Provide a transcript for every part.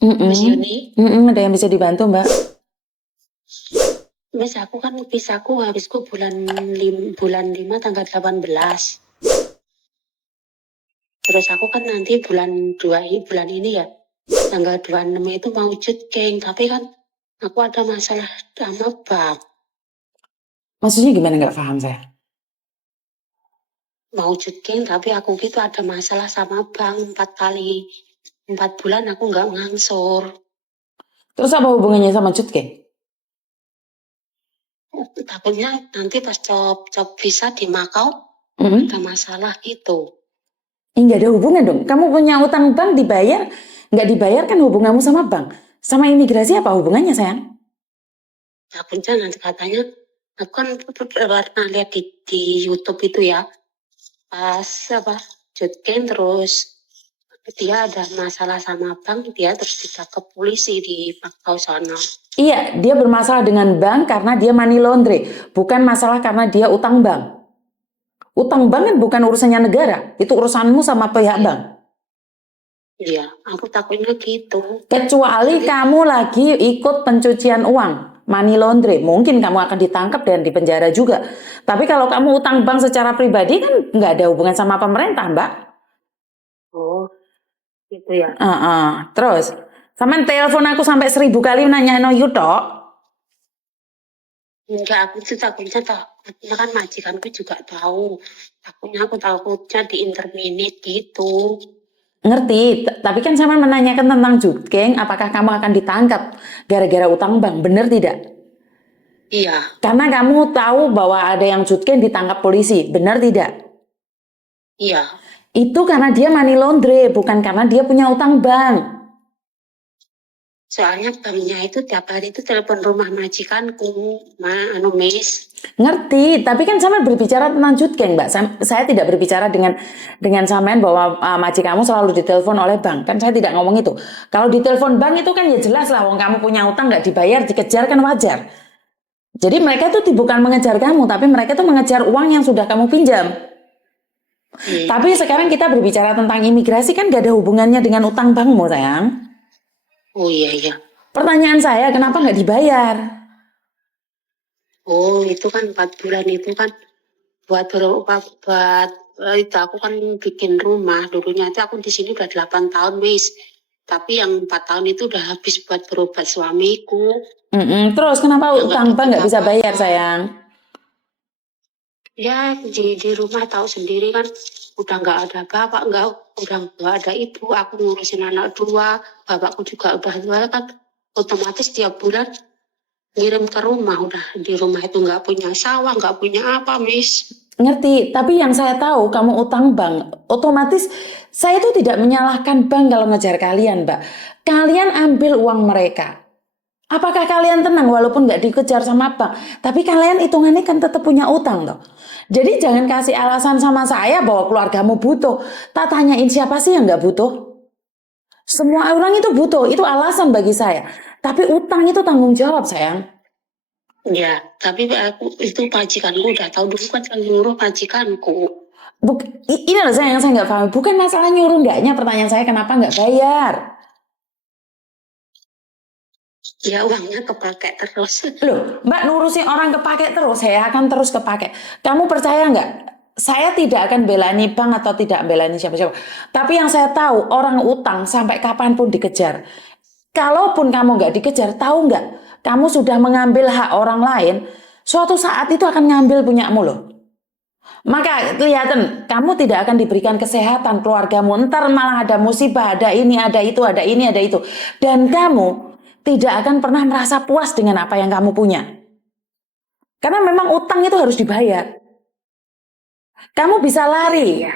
Mas Yuni, Ada yang bisa dibantu, Mbak? Mas aku kan visaku habisku bulan 5 tanggal 18. Terus aku kan nanti bulan ini ya, tanggal 26 itu mau cuti, tapi kan aku ada masalah sama bank. Maksudnya gimana, nggak paham saya? Mau cuti tapi aku gitu ada masalah sama bank 4 bulan aku nggak ngangsur. Terus apa hubungannya sama Jutke? Takutnya nanti pas job visa di Makau ada masalah gitu. Nggak ada hubungan dong. Kamu punya utang bank dibayar, nggak dibayar kan hubunganmu sama bank. Sama imigrasi apa hubungannya, sayang? Takutnya nanti katanya, aku kan pernah lihat di YouTube itu ya, pas apa Jutken terus dia ada masalah sama bank, dia terus ditangkap polisi di Makau sana. Iya, dia bermasalah dengan bank karena dia money laundry, bukan masalah karena dia utang bank. Utang bank kan bukan urusannya negara, itu urusanmu sama pihak bank. Iya, aku takutnya gitu. Kecuali kamu lagi ikut pencucian uang, money laundry, mungkin kamu akan ditangkap dan dipenjara juga. Tapi kalau kamu utang bank secara pribadi kan nggak ada hubungan sama pemerintah, Mbak. Oh, gitu ya. Terus, sampean telepon aku sampai 1000 kali nanya no you tok. Enggak, aku tuh takutnya kan majikanku juga tahu. Takutnya di interminate gitu. Ngerti, tapi kan saya menanyakan tentang Jutgeng, apakah kamu akan ditangkap gara-gara utang bank, benar tidak? Iya, Karena kamu tahu bahwa ada yang Jutgeng ditangkap polisi, benar tidak? iya. Itu karena dia money laundry, bukan karena dia punya utang bank. Soalnya banknya itu tiap hari itu telepon rumah majikanku, Miss. Ngerti, tapi kan sampean berbicara tentang Jutgeng, Mbak. Saya tidak berbicara dengan sampean bahwa maji kamu selalu ditelepon oleh bank. Kan saya tidak ngomong itu. Kalau ditelepon bank itu kan ya jelas lah, wong kamu punya utang nggak dibayar, dikejar kan wajar. Jadi mereka itu bukan mengejar kamu, tapi mereka itu mengejar uang yang sudah kamu pinjam. Tapi sekarang kita berbicara tentang imigrasi kan gak ada hubungannya dengan utang bankmu, sayang. Oh iya, iya. Pertanyaan saya, kenapa nggak dibayar? Oh, itu kan 4 bulan itu kan buat itu aku kan bikin rumah. Dulunya itu aku di sini udah 8 tahun, Miss. Tapi yang 4 tahun itu udah habis buat berobat suamiku. Terus kenapa Ya nggak utang bank dapat nggak bisa bayar, apa-apa. sayang? Ya di rumah tahu sendiri kan udah nggak ada bapak, udah nggak ada ibu. Aku ngurusin anak 2, bapakku juga udah tua kan. Otomatis tiap bulan ngirim ke rumah, udah di rumah itu nggak punya sawah, nggak punya apa, Miss. Ngerti, tapi yang saya tahu kamu utang bank, otomatis saya itu tidak menyalahkan bank kalau ngejar kalian, Mbak. Kalian ambil uang mereka. Apakah kalian tenang walaupun nggak dikejar sama bank? Tapi kalian hitungannya kan tetap punya utang toh. Jadi jangan kasih alasan sama saya bahwa keluargamu butuh. Tak tanyain siapa sih yang nggak butuh? Semua orang itu butuh, itu alasan bagi saya. Tapi utang itu tanggung jawab, sayang. Ya, tapi aku itu majikanku udah tahu dulu kan yang nyuruh majikanku. Ini loh saya yang saya nggak paham. Bukan masalah nyuruh nggaknya, pertanyaan saya kenapa nggak bayar? Ya uangnya kepake terus. Loh, Mbak nurusin orang kepake terus, saya akan terus kepake. Kamu percaya nggak? Saya tidak akan belani bank atau tidak belani siapa-siapa. Tapi yang saya tahu, orang utang sampai kapanpun dikejar. Kalaupun kamu nggak dikejar, tahu nggak? Kamu sudah mengambil hak orang lain, suatu saat itu akan ngambil punyamu loh. Maka kelihatan, kamu tidak akan diberikan kesehatan keluargamu. Ntar malah ada musibah, ada ini, ada itu, ada ini, ada itu. Dan kamu tidak akan pernah merasa puas dengan apa yang kamu punya. Karena memang utang itu harus dibayar. Kamu bisa lari,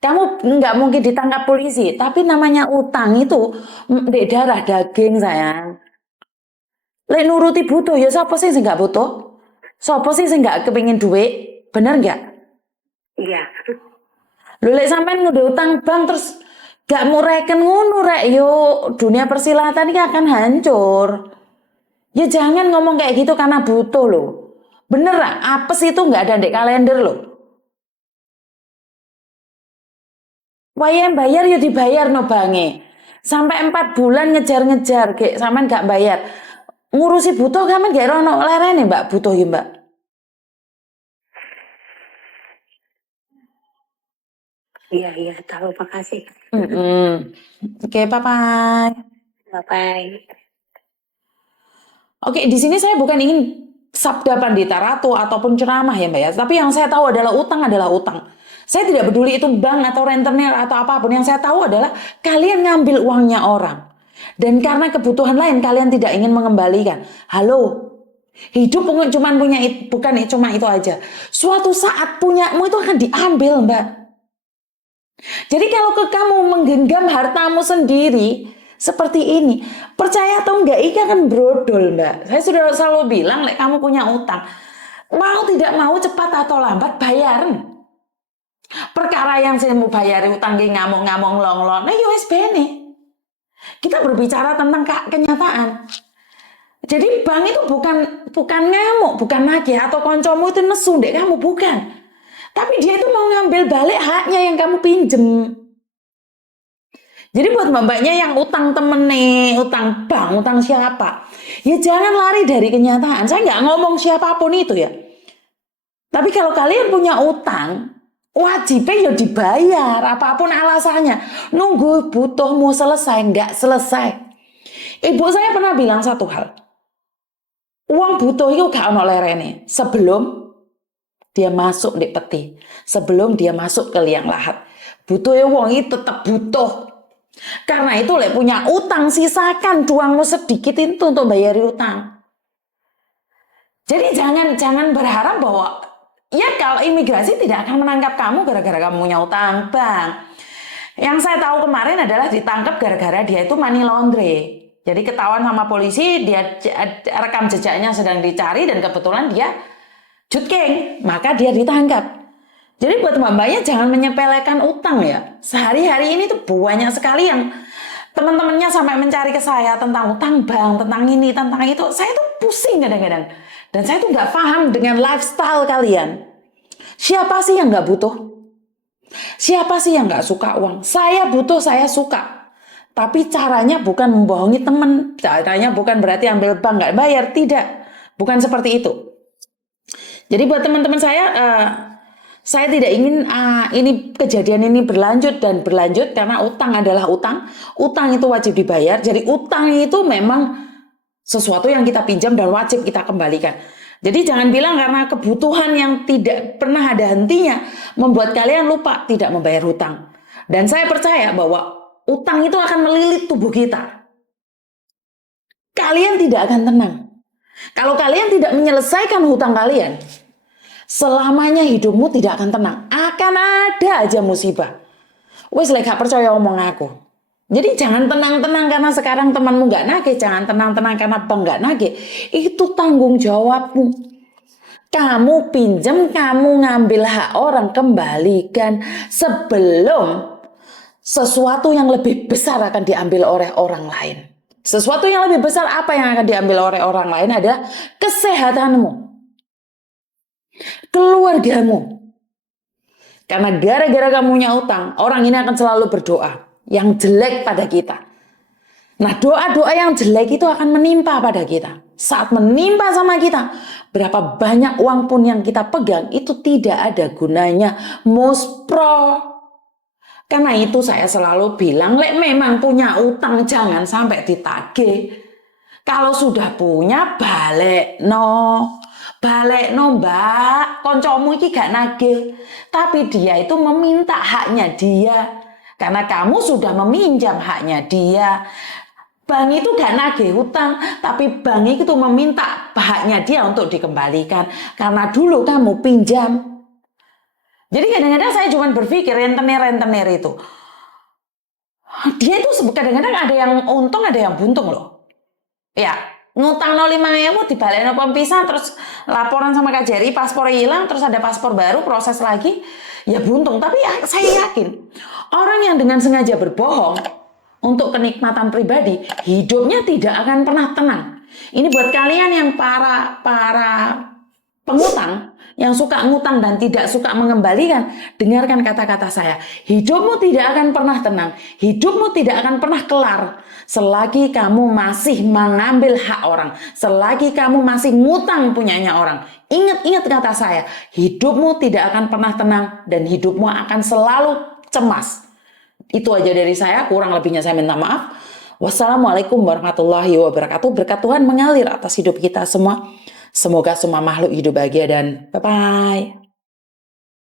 kamu nggak mungkin ditangkap polisi, tapi namanya utang itu di darah daging, sayang. Lek nuruti butuh, ya siapa sih nggak butuh? Siapa sih nggak kepingin duit? Bener nggak? Iya. Lho lek sampean ngundang utang bank terus gak mau reken ngono rek yo dunia persilatan ini akan hancur. Ya jangan ngomong kayak gitu karena butuh loh. Bener lah, apes itu nggak ada di kalender loh. Wayang bayar ya dibayar no bange. Sampai 4 bulan ngejar-ngejar, kayak sampean gak bayar. Ngurusi butuh kamen gak ono lerene Mbak, butuh ya Mbak. Iya, tahu. Makasih. Oke, bye-bye. Bye-bye. Oke, di sini saya bukan ingin sabda pandita ratu ataupun ceramah ya Mbak ya. Tapi yang saya tahu adalah utang adalah utang. Saya tidak peduli itu bank atau rentenir atau apapun. Yang saya tahu adalah kalian ngambil uangnya orang. Dan karena kebutuhan lain kalian tidak ingin mengembalikan. Halo, hidup cuma punya bukan cuma itu aja. Suatu saat punyamu itu akan diambil Mbak. Jadi kalau kamu menggenggam hartamu sendiri seperti ini, percaya atau enggak, ini akan brodol Mbak. Saya sudah selalu bilang, kamu punya utang, mau tidak mau cepat atau lambat bayar. Perkara yang saya mau bayar utang ngamuk-ngamuk ngelong-ngelong, nah yowes bene. Kita berbicara tentang kenyataan. Jadi bank itu bukan ngamuk, bukan nagih atau koncomu itu nesu dek kamu, bukan. Tapi dia itu mau ngambil balik haknya yang kamu pinjem. Jadi buat mbak-mbaknya yang utang temen nih, utang bank, utang siapa, ya jangan lari dari kenyataan. Saya nggak ngomong siapapun itu ya. Tapi kalau kalian punya utang, wajibnya ya dibayar, apapun alasannya. Nunggu butuhmu selesai, nggak selesai. Ibu saya pernah bilang satu hal. Uang butuh itu gak ono lerene sebelum dia masuk di peti, sebelum dia masuk ke liang lahat. Butuhnya uang itu tetap butuh. Karena itu punya utang, sisakan duangmu sedikit itu untuk bayari utang. Jadi jangan berharap bahwa ya kalau imigrasi tidak akan menangkap kamu gara-gara kamu punya utang bank. Yang saya tahu kemarin adalah ditangkap gara-gara dia itu money laundry. Jadi ketahuan sama polisi, dia rekam jejaknya sedang dicari dan kebetulan dia jutking, maka dia ditangkap. Jadi buat mbak-mbaknya jangan menyepelekan utang ya. Sehari-hari ini tuh banyak sekali yang teman-temannya sampai mencari ke saya tentang utang bank, tentang ini, tentang itu. Saya tuh pusing kadang-kadang. Dan saya tuh nggak paham dengan lifestyle kalian. Siapa sih yang nggak butuh? Siapa sih yang nggak suka uang? Saya butuh, saya suka. Tapi caranya bukan membohongi teman. Caranya bukan berarti ambil bank nggak bayar. Tidak. Bukan seperti itu. Jadi buat teman-teman saya tidak ingin ini kejadian ini berlanjut karena utang adalah utang. Utang itu wajib dibayar. Jadi utang itu memang sesuatu yang kita pinjam dan wajib kita kembalikan. Jadi jangan bilang karena kebutuhan yang tidak pernah ada hentinya membuat kalian lupa tidak membayar hutang. Dan saya percaya bahwa utang itu akan melilit tubuh kita. Kalian tidak akan tenang. Kalau kalian tidak menyelesaikan hutang kalian, selamanya hidupmu tidak akan tenang. Akan ada aja musibah. Wes gak percaya omong aku. Jadi jangan tenang-tenang karena sekarang temanmu gak nagih. Jangan tenang-tenang karena bank gak nagih. Itu tanggung jawabmu. Kamu pinjam, kamu ngambil hak orang, kembalikan sebelum sesuatu yang lebih besar akan diambil oleh orang lain. Sesuatu yang lebih besar apa yang akan diambil oleh orang lain adalah kesehatanmu, keluargamu. Karena gara-gara kamu punya utang, orang ini akan selalu berdoa yang jelek pada kita. Nah, doa-doa yang jelek itu akan menimpa pada kita. Saat menimpa sama kita, berapa banyak uang pun yang kita pegang itu tidak ada gunanya. Muspro. Karena itu saya selalu bilang, memang punya utang jangan sampai ditagih. Kalau sudah punya balik no mbak, koncomu iki gak nagih. Tapi dia itu meminta haknya dia. Karena kamu sudah meminjam haknya dia. Bank itu gak nagih hutang, tapi bank itu meminta haknya dia untuk dikembalikan. Karena dulu kamu pinjam. Jadi kadang-kadang saya cuma berpikir rentenir itu. Dia itu kadang-kadang ada yang untung, ada yang buntung loh. Ya, ngutang 05.000 dibalik no pempisah, terus laporan sama KJRI, paspor hilang, terus ada paspor baru, proses lagi, ya buntung. Tapi saya yakin, orang yang dengan sengaja berbohong untuk kenikmatan pribadi, hidupnya tidak akan pernah tenang. Ini buat kalian yang para pengutang, yang suka ngutang dan tidak suka mengembalikan, dengarkan kata-kata saya. Hidupmu tidak akan pernah tenang. Hidupmu tidak akan pernah kelar selagi kamu masih mengambil hak orang. Selagi kamu masih ngutang punyanya orang. Ingat-ingat kata saya. Hidupmu tidak akan pernah tenang dan hidupmu akan selalu cemas. Itu aja dari saya. Kurang lebihnya saya minta maaf. Wassalamualaikum warahmatullahi wabarakatuh. Berkat Tuhan mengalir atas hidup kita semua. Semoga semua makhluk hidup bahagia dan bye-bye.